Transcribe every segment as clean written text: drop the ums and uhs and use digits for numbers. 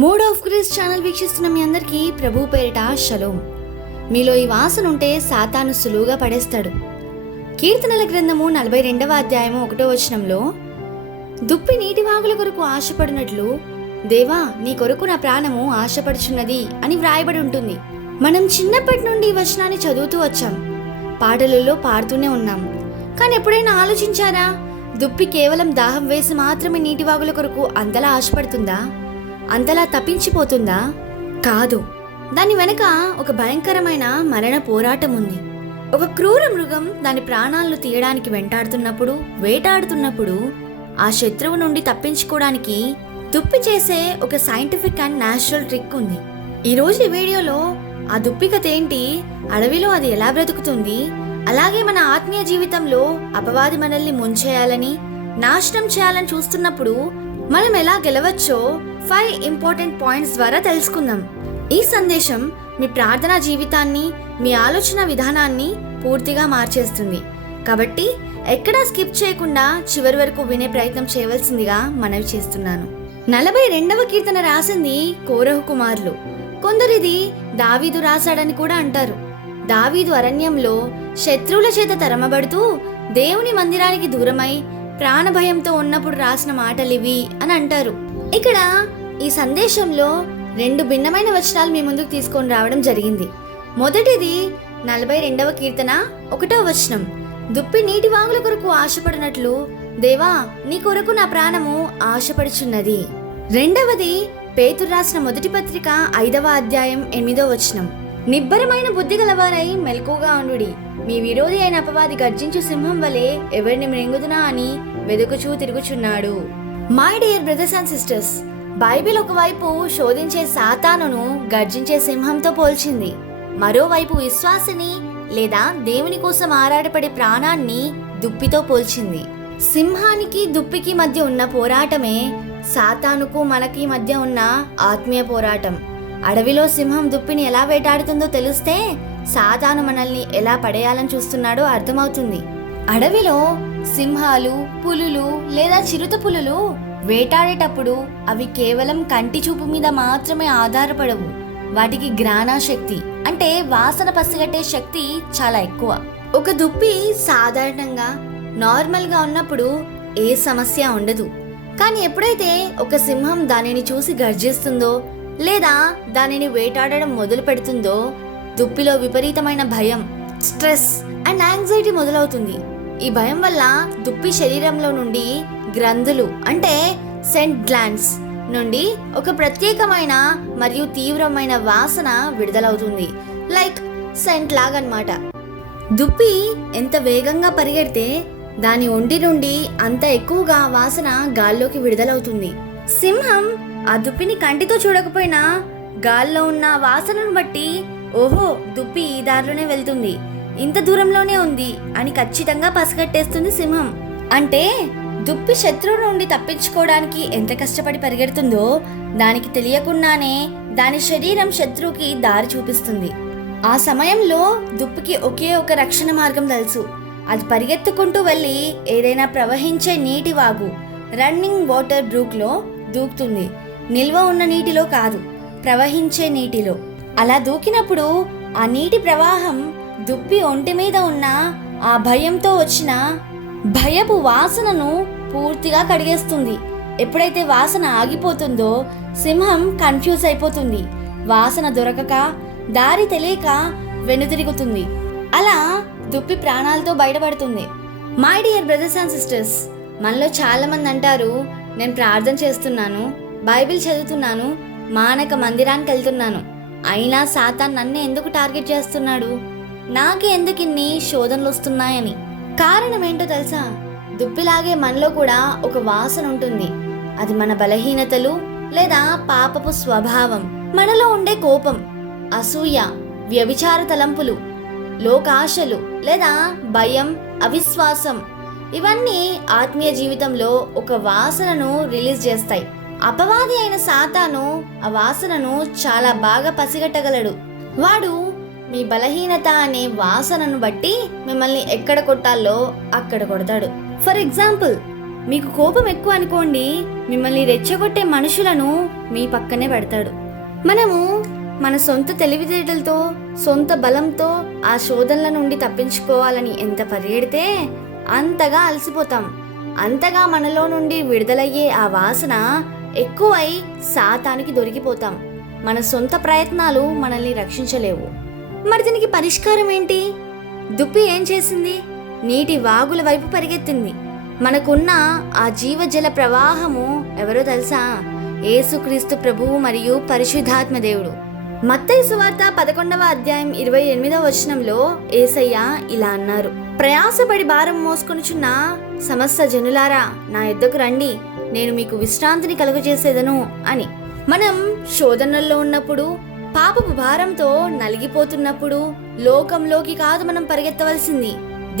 Mode of grace channel వీక్షిస్తున్న మీ అందరికీ ప్రభు పేరిట షలోం. మీలో ఈ వాసన ఉంటే సాతాను సులువుగా పడేస్తాడు. కీర్తనల గ్రంథము 42వ అధ్యాయము 1వ వచనంలో, దుప్పి నీటి వాగుల కొరకు ఆశపడినట్లు దేవా నీ కొరకు నా ప్రాణము ఆశపడుచున్నది అని వ్రాయబడి ఉంటుంది. మనం చిన్నప్పటి నుండి ఈ వచనాన్ని చదువుతూ వచ్చాం, పాటలలో పాడుతూనే ఉన్నాం. కానీ ఎప్పుడైనా ఆలోచించారా, దుప్పి కేవలం దాహం వేసి మాత్రమే నీటి వాగుల కొరకు అంతలా ఆశపడుతుందా? అంతలా తప్పించిపోతుందా? కాదు. దాని వెనక ఒక భయంకరమైన మరణ పోరాటం ఉంది. ఒక క్రూర మృగం దాని ప్రాణాలను తీయడానికి వేటాడుతున్నప్పుడు ఆ శత్రువు నుండి తప్పించుకోవడానికి దుప్పి చేసే ఒక సైంటిఫిక్ అండ్ న్యాచురల్ ట్రిక్ ఉంది. ఈరోజు ఈ వీడియోలో ఆ దుప్పి కథ ఏంటి, అడవిలో అది ఎలా బ్రతుకుతుంది, అలాగే మన ఆత్మీయ జీవితంలో అపవాది మనల్ని ముంచేయాలని, నాశనం చేయాలని చూస్తున్నప్పుడు మనం ఎలా గెలవచ్చో 5 ఇంపార్టెంట్ పాయింట్స్ ద్వారా తెలుసుకుందాం. ఈ సందేశం మీ ప్రార్థనా జీవితాన్ని, మీ ఆలోచన విధానాన్ని పూర్తిగా మార్చేస్తుంది. కాబట్టి ఎక్కడా స్కిప్ చేయకుండా చివరి వరకు వినే ప్రయత్నం చేయవలసిందిగా మనవి చేస్తున్నాను. 42వ కీర్తన రాసింది కోరహు కుమారులు. కొందరిది దావీదు రాశాడని కూడా అంటారు. దావీదు అరణ్యంలో శత్రువుల చేత తరమబడుతూ దేవుని మందిరానికి దూరమై ప్రాణభయంతో ఉన్నప్పుడు రాసిన మాటలివి అని అంటారు. ఇక్కడ ఈ సందేశంలో 2 భిన్నమైన వచనాలు మీ ముందుకు తీసుకొని రావడం జరిగింది. మొదటిది 42వ కీర్తన 1వ వచనం, దుప్పి నీటి వాగుల కొరకు ఆశపడినట్లు దేవా నీ కొరకు నా ప్రాణము ఆశపడుచున్నది. రెండవది పేతురు రాసిన మొదటి పత్రిక 5వ అధ్యాయం 8వ వచనం, నిబ్బరమైన బుద్ధి గలవారై మెలకుగా ఉండుడి, మీ విరోధి అయిన అపవాది గర్జించు సింహం వలె ఎవరిని మృంగుదునా అని వెదుకుచూ తిరుగుచున్నాడు. My dear brothers and sisters, Bible ఒకవైపు శోధించే సాతానును గర్జించే సింహంతో పోల్చింది, మరోవైపు విశ్వాసిని లేదా దేవుని కోసం ఆరాటపడే ప్రాణాన్ని దుప్పితో పోల్చింది. సింహానికి దుప్పికి మధ్య ఉన్న పోరాటమే సాతానుకు మనకి మధ్య ఉన్న ఆత్మీయ పోరాటం. అడవిలో సింహం దుప్పిని ఎలా వేటాడుతుందో తెలిస్తే సాతాను మనల్ని ఎలా పడేయాలని చూస్తున్నాడో అర్థమవుతుంది. అడవిలో సింహాలు, పులులు లేదా చిరుత పులులు వేటాడేటప్పుడు అవి కేవలం కంటి చూపు మీద మాత్రమే ఆధారపడవు. వాటికి ఘ్రాణశక్తి అంటే వాసన పసిగట్టే శక్తి చాలా ఎక్కువ. ఒక దుప్పి సాధారణంగా నార్మల్గా ఉన్నప్పుడు ఏ సమస్య ఉండదు. కానీ ఎప్పుడైతే ఒక సింహం దానిని చూసి గర్జిస్తుందో లేదా దానిని వేటాడడం మొదలు పెడుతుందో దుప్పిలో విపరీతమైన భయం, స్ట్రెస్ అండ్ యాంగ్జైటీ మొదలవుతుంది. ఈ భయం వల్ల దుప్పి శరీరంలో నుండి గ్రంథులు అంటే సెంట్ గ్లాండ్స్ నుండి ఒక ప్రత్యేకమైన మరియు తీవ్రమైన వాసన విడుదలవుతుంది. Like cent లాగనమాట. దుప్పి ఎంత వేగంగా పరిగెడితే దాని ఒంటి నుండి అంత ఎక్కువగా వాసన గాల్లోకి విడుదలవుతుంది. సింహం ఆ దుప్పిని కంటితో చూడకపోయినా గాల్లో ఉన్న వాసనను బట్టి ఓహో దుప్పి ఈ దారిలోనే వెళ్తుంది, ఇంత దూరంలోనే ఉంది అని ఖచ్చితంగా పసిగట్టేస్తుంది సింహం. అంటే దుప్పి శత్రువు నుండి తప్పించుకోవడానికి ఎంత కష్టపడి పరిగెడుతుందో దానికి తెలియకుండానే దాని శరీరం శత్రువుకి దారి చూపిస్తుంది. ఆ సమయంలో దుప్పికి ఒకే ఒక రక్షణ మార్గం తెలుసు. అది పరిగెత్తుకుంటూ వెళ్ళి ఏదైనా ప్రవహించే నీటి వాగు, రన్నింగ్ వాటర్ బ్రూక్లో దూకుతుంది. నిల్వ ఉన్న నీటిలో కాదు, ప్రవహించే నీటిలో. అలా దూకినప్పుడు ఆ నీటి ప్రవాహం దుప్పి ఒంటి మీద ఉన్న ఆ భయంతో వచ్చిన భయపు వాసనను పూర్తిగా కడిగేస్తుంది. ఎప్పుడైతే వాసన ఆగిపోతుందో సింహం కన్ఫ్యూజ్ అయిపోతుంది. వాసన దొరకక, దారి తెలియక వెనుతిరుగుతుంది. అలా దుప్పి ప్రాణాలతో బయటపడుతుంది. My dear brothers and sisters, మనలో చాలా మంది అంటారు, నేను ప్రార్థన చేస్తున్నాను, బైబిల్ చదువుతున్నాను, మానక మందిరానికి వెళ్తున్నాను, అయినా సాతాన్ నన్ను ఎందుకు టార్గెట్ చేస్తున్నాడు, నాకే ఎందుకు ఇన్ని శోధనలు వస్తున్నాయని. కారణం ఏంటో తెలుసా? దుప్పిలాగే మనలో కూడా ఒక వాసన ఉంటుంది. అది మన బలహీనతలు లేదా పాపపు స్వభావం. మనలో ఉండే కోపం, అసూయ, వ్యభిచార తలంపులు, లోకాశలు లేదా భయం, అవిశ్వాసం ఇవన్నీ ఆత్మీయ జీవితంలో ఒక వాసనను రిలీజ్ చేస్తాయి. అపవాది అయిన సాతాను ఆ వాసనను చాలా బాగా పసిగట్టగలడు. వాడు మీ బలహీనత అనే వాసనను బట్టి మిమ్మల్ని ఎక్కడ కొట్టాలో అక్కడ కొడతాడు. ఫర్ ఎగ్జాంపుల్, మీకు కోపం ఎక్కువ అనుకోండి, మిమ్మల్ని రెచ్చగొట్టే మనుషులను మీ పక్కనే పెడతాడు. మనము మన సొంత తెలివితేటలతో, సొంత బలంతో ఆ శోధనల నుండి తప్పించుకోవాలని ఎంత పరిగెడితే అంతగా అలసిపోతాం. అంతగా మనలో నుండి విడుదలయ్యే ఆ వాసన ఎక్కువై సాతానికి దొరికిపోతాం. మన సొంత ప్రయత్నాలు మనల్ని రక్షించలేవు. మరి దీనికి పరిష్కారం ఏంటి? దుప్పి ఏం చేసింది? నీటి వాగుల వైపు పరిగెత్తింది. మనకున్న ఆ జీవజల ప్రవాహము ఎవరో తెలుసా? యేసుక్రీస్తు ప్రభువు మరియు పరిశుద్ధాత్మ దేవుడు. మత్తయి సువార్త 11వ అధ్యాయం 28వ వచనంలో యేసయ్య ఇలా అన్నారు, ప్రయాసపడి భారం మోసుకొనుచున్న సమస్త జనులారా నా యొద్దకు రండి, నేను మీకు విశ్రాంతిని కలుగజేసేదను అని. మనం శోధనల్లో ఉన్నప్పుడు, పాపపు భారంతో నలిగిపోతున్నప్పుడు లోకంలోకి కాదు మనం పరిగెత్తవలసింది,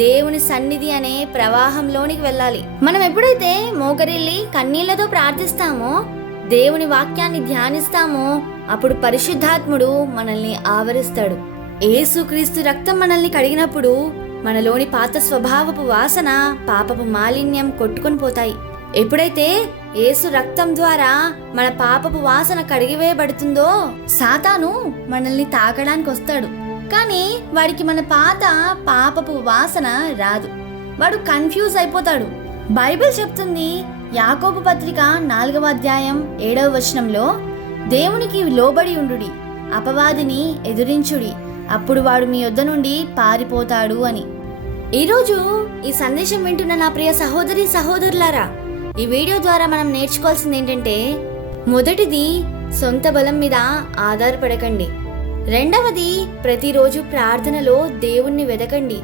దేవుని సన్నిధి అనే ప్రవాహంలోనికి వెళ్ళాలి. మనం ఎప్పుడైతే మోకరిల్లి కన్నీళ్లతో ప్రార్థిస్తామో, దేవుని వాక్యాన్ని ధ్యానిస్తామో, అప్పుడు పరిశుద్ధాత్ముడు మనల్ని ఆవరిస్తాడు. యేసుక్రీస్తు రక్తం మనల్ని కడిగినప్పుడు మనలోని పాత స్వభావపు వాసన, పాపపు మాలిన్యం కొట్టుకొని పోతాయి. ఎప్పుడైతే యేసు రక్తం ద్వారా మన పాపపు వాసన కడిగివేయబడుతుందో, సాతాను మనల్ని తాకడానికి వస్తాడు. కానీ వాడికి మన పాత పాపపు వాసన రాదు. వాడు కన్ఫ్యూజ్ అయిపోతాడు. బైబిల్ చెప్తుంది, యాకోబు పత్రిక 4వ అధ్యాయం 7వ వచనంలో, దేవునికి లోబడి ఉండుడి, అపవాదిని ఎదురించుడి, అప్పుడు వాడు మీ యొద్ద నుండి పారిపోతాడు అని. ఈరోజు ఈ సందేశం వింటున్న నా ప్రియ సహోదరి సహోదరులారా, ఈ వీడియో ద్వారా మనం నేర్చుకోవాల్సింది ఏంటంటే, మొదటిది సొంత బలం మీద ఆధారపడకండి. రెండవది ప్రతిరోజు ప్రార్థనలో దేవుణ్ణి వెదకండి.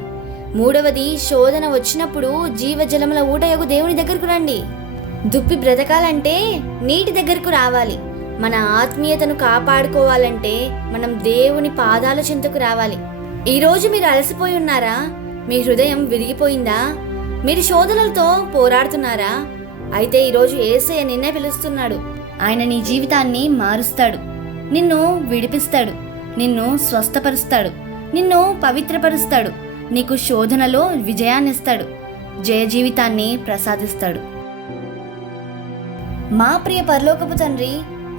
మూడవది శోధన వచ్చినప్పుడు జీవజలముల ఊటయగు దేవుని దగ్గరకు రండి. దుప్పి బ్రతకాలంటే నీటి దగ్గరకు రావాలి. మన ఆత్మీయతను కాపాడుకోవాలంటే మనం దేవుని పాదాల చెంతకు రావాలి. ఈరోజు మీరు అలసిపోయి ఉన్నారా? మీ హృదయం విరిగిపోయిందా? మీరు శోధనలతో పోరాడుతున్నారా? అయితే ఈరోజు యేసయ్య నిన్నే పిలుస్తున్నాడు. ఆయన నీ జీవితాన్ని మారుస్తాడు, నిన్ను విడిపిస్తాడు, నిన్ను స్వస్థపరుస్తాడు, నిన్ను పవిత్రపరుస్తాడు, నీకు శోధనలో విజయాన్నిస్తాడు, జయ జీవితాన్ని ప్రసాదిస్తాడు. మా ప్రియ పరలోకపు తండ్రి,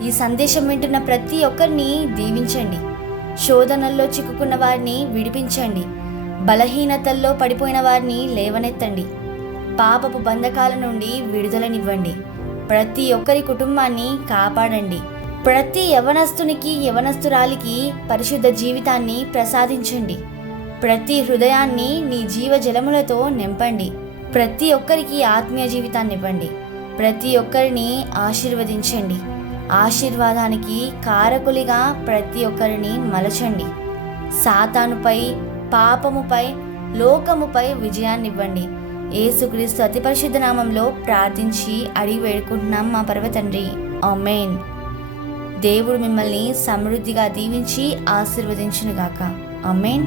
ఈ సందేశం వింటున్న ప్రతి ఒక్కరిని దీవించండి. శోధనల్లో చిక్కుకున్న వారిని విడిపించండి. బలహీనతల్లో పడిపోయిన వారిని లేవనెత్తండి. పాపపు బంధకాల నుండి విడుదలనివ్వండి. ప్రతి ఒక్కరి కుటుంబాన్ని కాపాడండి. ప్రతి యవనస్తునికి యవనస్తురాలికి పరిశుద్ధ జీవితాన్ని ప్రసాదించండి. ప్రతి హృదయాన్ని నీ జీవజలములతో నింపండి. ప్రతి ఒక్కరికి ఆత్మీయ జీవితాన్ని ఇవ్వండి. ప్రతి ఒక్కరిని ఆశీర్వదించండి. ఆశీర్వాదానికి కారకులిగా ప్రతి ఒక్కరిని మలచండి. సాతానుపై, పాపముపై, లోకముపై విజయాన్నివ్వండి. యేసుక్రీస్తు అతి పరిశుద్ధ నామంలో ప్రార్థించి అడిగి వేడుకుంటున్నాం మా పరమ తండ్రి, ఆమేన్. దేవుడు మిమ్మల్ని సమృద్ధిగా దీవించి ఆశీర్వదించునుగాక. ఆమేన్.